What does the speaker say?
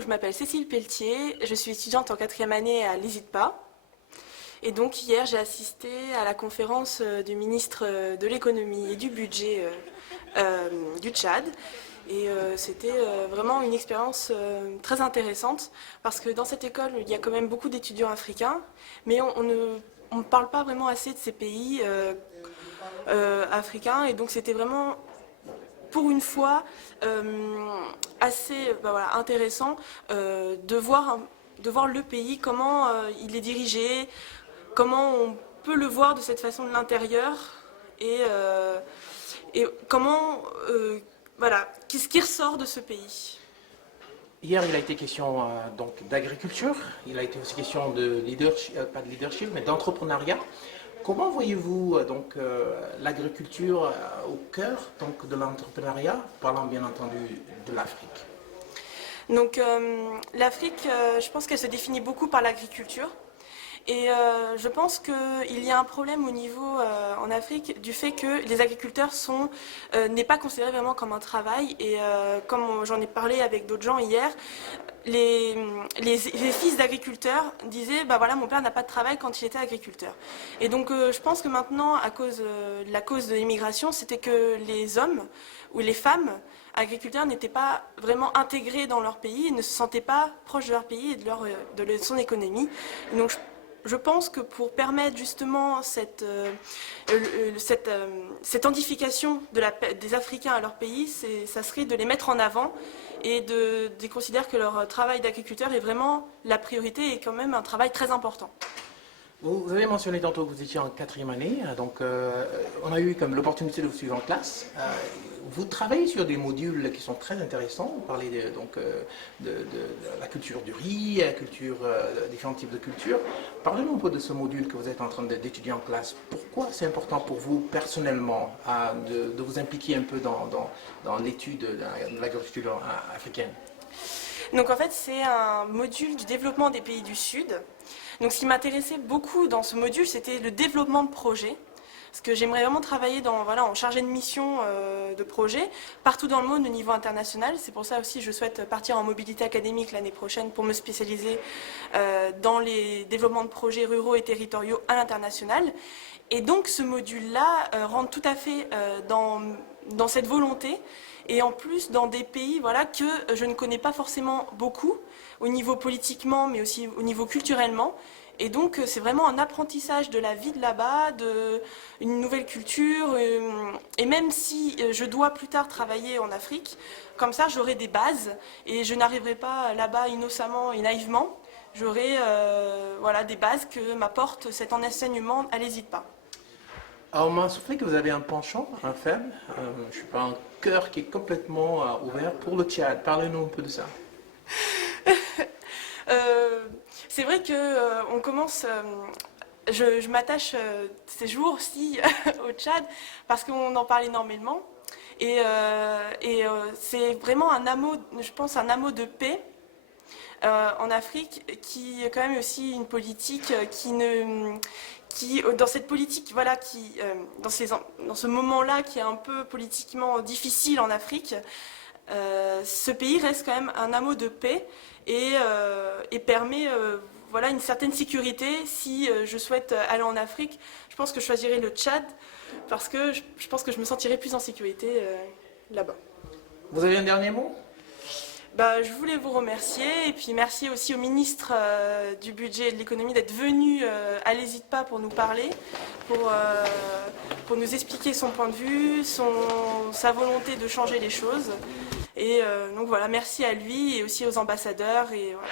donc je m'appelle Cécile Pelletier, je suis étudiante en 4e année à l'ESITPA. Et donc hier j'ai assisté à la conférence du ministre de l'économie et du budget du Tchad. Et c'était vraiment une expérience très intéressante parce que dans cette école il y a quand même beaucoup d'étudiants africains, mais on ne parle pas vraiment assez de ces pays africains, et donc c'était vraiment pour une fois assez voilà, intéressant de voir le pays, comment il est dirigé, comment on peut le voir de cette façon de l'intérieur, et comment, voilà, qu'est-ce qui ressort de ce pays. Hier, il a été question donc d'agriculture, il a été aussi question de leadership, pas de leadership, mais d'entrepreneuriat. Comment voyez-vous l'agriculture au cœur donc, de l'entrepreneuriat, parlant bien entendu de l'Afrique? Donc l'Afrique, je pense qu'elle se définit beaucoup par l'agriculture. Et je pense qu'il y a un problème au niveau en Afrique du fait que les agriculteurs n'est pas considéré vraiment comme un travail. Et comme j'en ai parlé avec d'autres gens hier, les fils d'agriculteurs disaient bah voilà, mon père n'a pas de travail quand il était agriculteur. Et donc je pense que maintenant, à cause de la cause de l'immigration, c'était que les hommes ou les femmes agriculteurs n'étaient pas vraiment intégrés dans leur pays et ne se sentaient pas proches de leur pays et de son économie. Et donc je pense que pour permettre justement cette identification des Africains à leur pays, ça serait de les mettre en avant et de considérer que leur travail d'agriculteur est vraiment la priorité et quand même un travail très important. Vous avez mentionné tantôt que vous étiez en 4e année, donc on a eu comme l'opportunité de vous suivre en classe. Vous travaillez sur des modules qui sont très intéressants. Vous parlez de la culture du riz, la culture, différents types de cultures. Parlez-nous un peu de ce module que vous êtes en train d'étudier en classe. Pourquoi c'est important pour vous personnellement de vous impliquer un peu dans l'étude de l'agriculture africaine? Donc en fait, c'est un module du développement des pays du Sud. Donc ce qui m'intéressait beaucoup dans ce module, c'était le développement de projets. Parce que j'aimerais vraiment travailler en chargé de mission de projet, partout dans le monde au niveau international. C'est pour ça aussi que je souhaite partir en mobilité académique l'année prochaine pour me spécialiser dans les développements de projets ruraux et territoriaux à l'international. Et donc ce module-là rentre tout à fait dans cette volonté, et en plus dans des pays voilà, que je ne connais pas forcément beaucoup, au niveau politiquement, mais aussi au niveau culturellement. Et donc c'est vraiment un apprentissage de la vie de là-bas, une nouvelle culture, et même si je dois plus tard travailler en Afrique, comme ça j'aurai des bases, et je n'arriverai pas là-bas innocemment et naïvement, j'aurai voilà, des bases que m'apporte cet enseignement à l'ESITPA. Alors, on m'a soufflé que vous avez un penchant, un faible, je ne sais pas, un cœur qui est complètement ouvert pour le Tchad. Parlez-nous un peu de ça. C'est vrai que on commence. Je m'attache ces jours-ci au Tchad parce qu'on en parle énormément, et c'est vraiment un hameau, je pense, un hameau de paix en Afrique, qui est quand même aussi une politique qui dans cette politique, voilà, dans ce moment-là qui est un peu politiquement difficile en Afrique, ce pays reste quand même un hameau de paix et permet voilà, une certaine sécurité. Si je souhaite aller en Afrique, je pense que je choisirai le Tchad parce que je pense que je me sentirai plus en sécurité là-bas. Vous avez un dernier mot? Bah, je voulais vous remercier, et puis merci aussi au ministre du budget et de l'économie d'être venu à l'ESITPA pour nous parler, pour nous expliquer son point de vue, sa volonté de changer les choses. Et donc voilà, merci à lui et aussi aux ambassadeurs. Et voilà.